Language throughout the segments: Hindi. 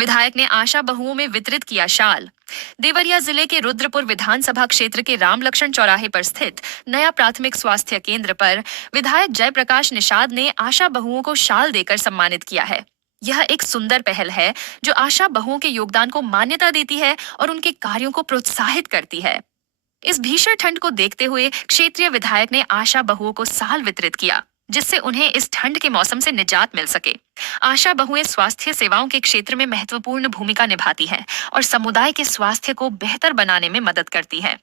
विधायक ने आशा बहुओं में वितरित किया शाल। देवरिया जिले के रुद्रपुर विधानसभा क्षेत्र के राम लक्ष्मण चौराहे पर स्थित नया प्राथमिक स्वास्थ्य केंद्र पर विधायक जयप्रकाश निषाद ने आशा बहुओं को शाल देकर सम्मानित किया है। यह एक सुंदर पहल है जो आशा बहुओं के योगदान को मान्यता देती है और उनके कार्यों को प्रोत्साहित करती है। इस भीषण ठंड को देखते हुए क्षेत्रीय विधायक ने आशा बहुओं को शाल वितरित किया, जिससे उन्हें इस ठंड के मौसम से निजात मिल सके। आशा बहुएं स्वास्थ्य सेवाओं के क्षेत्र में महत्वपूर्ण भूमिका निभाती हैं और समुदाय के स्वास्थ्य को बेहतर बनाने में मदद करती हैं।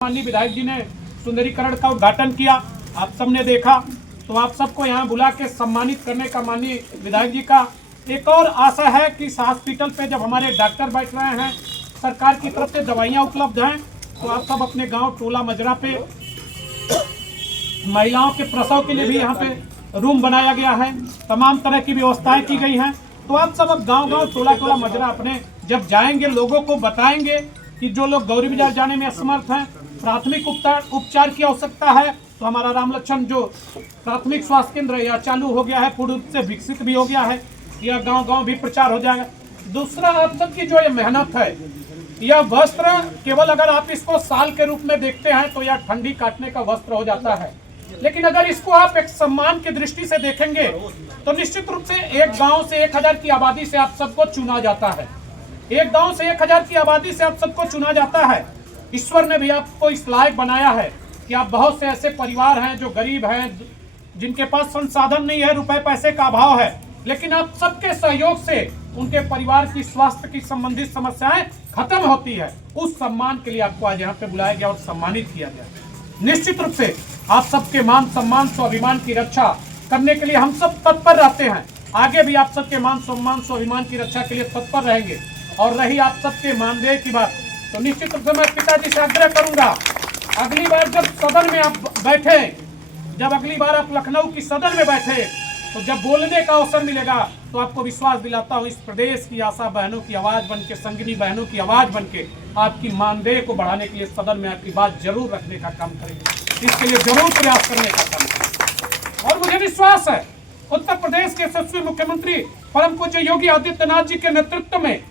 माननीय विधायक जी ने सुंदरीकरण का उद्घाटन किया, आप सबने देखा, तो आप सबको यहाँ बुला के सम्मानित करने का माननीय विधायक जी का एक और आशा है कि इस हॉस्पिटल पे जब हमारे डॉक्टर बैठ रहे हैं, सरकार की तरफ से दवाइयाँ उपलब्ध हैं, तो आप सब अपने गांव टोला मजरा पे महिलाओं के प्रसव के लिए भी यहाँ पे रूम बनाया गया है, तमाम तरह की व्यवस्थाएं की गई हैं। तो आप सब अब गांव-गांव टोला मजरा अपने जब जाएंगे, लोगों को बताएंगे कि जो लोग गौरी बाजार जाने में असमर्थ हैं, प्राथमिक उपचार की आवश्यकता है, तो हमारा राम लक्ष्मण जो प्राथमिक स्वास्थ्य केंद्र यह चालू हो गया है, पूर्ण रूप से विकसित भी हो गया है, यह गाँव-गाँव भी प्रचार हो जाएगा। दूसरा, आप सबकी जो ये मेहनत है, यह वस्त्र केवल अगर आप इसको साल के रूप में देखते हैं तो यह ठंडी काटने का वस्त्र हो जाता है, लेकिन अगर इसको आप एक सम्मान की दृष्टि से देखेंगे तो निश्चित रूप से एक गांव से 1000 की आबादी से आप सबको चुना जाता है। एक गांव से 1000 की आबादी से आप सबको चुना जाता है। ईश्वर ने भी आपको इस लायक बनाया है कि आप बहुत से ऐसे परिवार हैं जो गरीब हैं, जिनके पास संसाधन नहीं है, रुपए पैसे का अभाव है, लेकिन आप सबके सहयोग से उनके परिवार की स्वास्थ्य की संबंधित समस्याएं खत्म होती है। उस सम्मान के लिए आपको आज यहाँ पे बुलाया गया और सम्मानित किया गया। निश्चित रूप से आप सबके मान सम्मान स्वाभिमान की रक्षा करने के लिए हम सब तत्पर रहते हैं। आगे भी आप सबके मान सम्मान स्वाभिमान की रक्षा के लिए तत्पर रहेंगे। और रही आप सबके मानदेय की बात, तो निश्चित रूप से मैं पिताजी से आग्रह करूंगा, अगली बार जब सदन में आप बैठे, जब अगली बार आप लखनऊ की सदन में बैठे, तो जब बोलने का अवसर मिलेगा तो आपको विश्वास दिलाता हूँ, इस प्रदेश की आशा बहनों की आवाज बनके, संगिनी बहनों की आवाज बनके आपकी मानदेय को बढ़ाने के लिए सदन में आपकी बात जरूर रखने का काम करेंगे। इसके लिए जरूर प्रयास करने का काम करेंगे। और मुझे विश्वास है उत्तर प्रदेश के यशस्वी मुख्यमंत्री परम पूज्य योगी आदित्यनाथ जी के नेतृत्व में,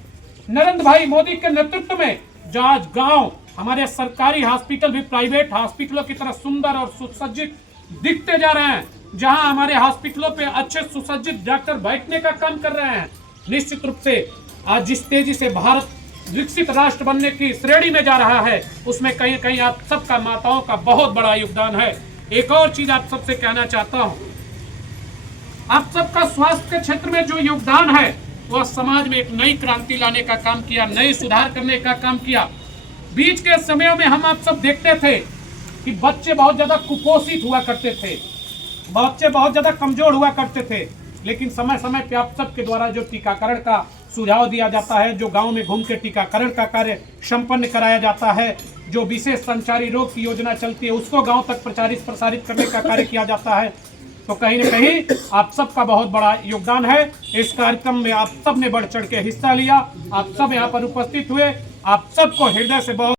नरेंद्र भाई मोदी के नेतृत्व में, जो आज गाँव हमारे सरकारी हॉस्पिटल भी प्राइवेट हॉस्पिटलों की तरह सुंदर और सुसज्जित दिखते जा रहे हैं, जहां हमारे हॉस्पिटलों पे अच्छे सुसज्जित डॉक्टर बैठने का काम कर रहे हैं। निश्चित रूप से आज जिस तेजी से भारत विकसित राष्ट्र बनने की श्रेणी में जा रहा है, उसमें कहीं कहीं आप सबका, माताओं का बहुत बड़ा योगदान है। एक और चीज आप सबसे कहना चाहता हूं, आप सबका स्वास्थ्य के क्षेत्र में जो योगदान है वह समाज में एक नई क्रांति लाने का काम किया, नई सुधार करने का काम किया। बीच के समयों में हम आप सब देखते थे कि बच्चे बहुत ज्यादा कुपोषित हुआ करते थे, बच्चे बहुत ज्यादा कमजोर हुआ करते थे, लेकिन समय समय पे आप सबके द्वारा जो टीकाकरण का सुझाव दिया जाता है, जो गांव में घूम के टीकाकरण का कार्य संपन्न कराया जाता है, जो विशेष संचारी रोग की योजना चलती है उसको गांव तक प्रसारित करने का कार्य किया जाता है, तो कहीं न कहीं आप सबका बहुत बड़ा योगदान है। इस कार्यक्रम में आप सब ने बढ़ चढ़ के हिस्सा लिया, आप सब यहाँ पर उपस्थित हुए, आप सबको हृदय से बहुत